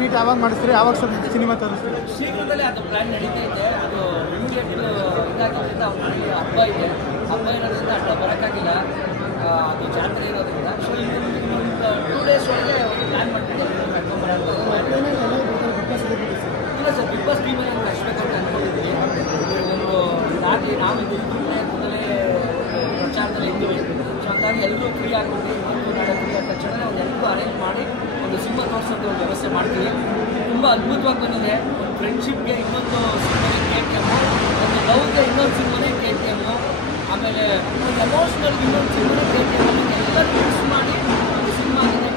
Meet ಯಾವಾಗ ಮಾಡಿಸ್ತೀರಿ, ಯಾವಾಗ cinema ತೋರಿಸ್ತೀರಿ? ಶೀಘ್ರದಲ್ಲೇ ಅದು ಪ್ಲಾನ್ ನಡೀತೈತೆ. ಅದು ಇಮಿಡಿಯೇಟ್ ಇದಾಗಿದ್ದರಿಂದ ಅವ್ರಿಗೆ ಹಬ್ಬ ಇದೆ, ಹಬ್ಬ ಇರೋದ್ರಿಂದ ಅಷ್ಟು ಬರೋಕ್ಕಾಗಿಲ್ಲ. ಅದು ಜಾತ್ರೆ ಇರೋದ್ರಿಂದ ಸೊ ಇನ್ನೊಂದು 2 ಡೇಸ್ ಒಳಗೆ ಒಂದು ಪ್ಲಾನ್ ಮಾಡ್ತಿದ್ದೆ ಕರ್ಕೊಂಬರೋದು. ಇಲ್ಲ ಸರ್, ಬಿಗ್ ಬಾಸ್ ಟೀಮಲ್ಲಿ ಒಂದು ಕಳಿಸ್ಬೇಕು ಅಂತ ಅಂದ್ಕೊಂಡಿದ್ವಿ. ಒಂದು ಇದಾಗಲಿ, ನಾವು ಇದು ಮೊದಲೇ ಪ್ರಚಾರದಲ್ಲಿ ಇದ್ದೀವಿ. ಸೊ ಹಾಗಾಗಿ ಎಲ್ಲರೂ ಫ್ರೀ ಆಗ್ಬಿಟ್ಟು ಇವತ್ತು ನಾಳೆ ಫ್ರೀ ಆದ ತಕ್ಷಣ ಎಲ್ಲರೂ ಅರೇಂಜ್ ಮಾಡಿ ಒಂದು ಸಿನಿಮಾ ತೋರಿಸೋದು ವ್ಯವಸ್ಥೆ ಮಾಡ್ತೀವಿ. ತುಂಬ ಅದ್ಭುತವಾಗಿ ಬಂದಿದೆ. ಒಂದು ಫ್ರೆಂಡ್ಶಿಪ್ಗೆ ಇನ್ನೊಂದು ಸಿನಿಮಾನೇ KTM, ಒಂದು ಲವ್ಗೆ ಇನ್ನೊಂದು ಸಿನಿಮಾನೇ KTM, ಆಮೇಲೆ ಒಂದು ಎಮೋಷ್ನಲ್ಗೆ ಇನ್ನೊಂದು ಸಿನಿಮಾನೇ KTM, ಎಲ್ಲರೂ ಮಿಕ್ಸ್ ಮಾಡಿ ಒಂದು ಸಿನಿಮಾ ಆಗಿದೆ.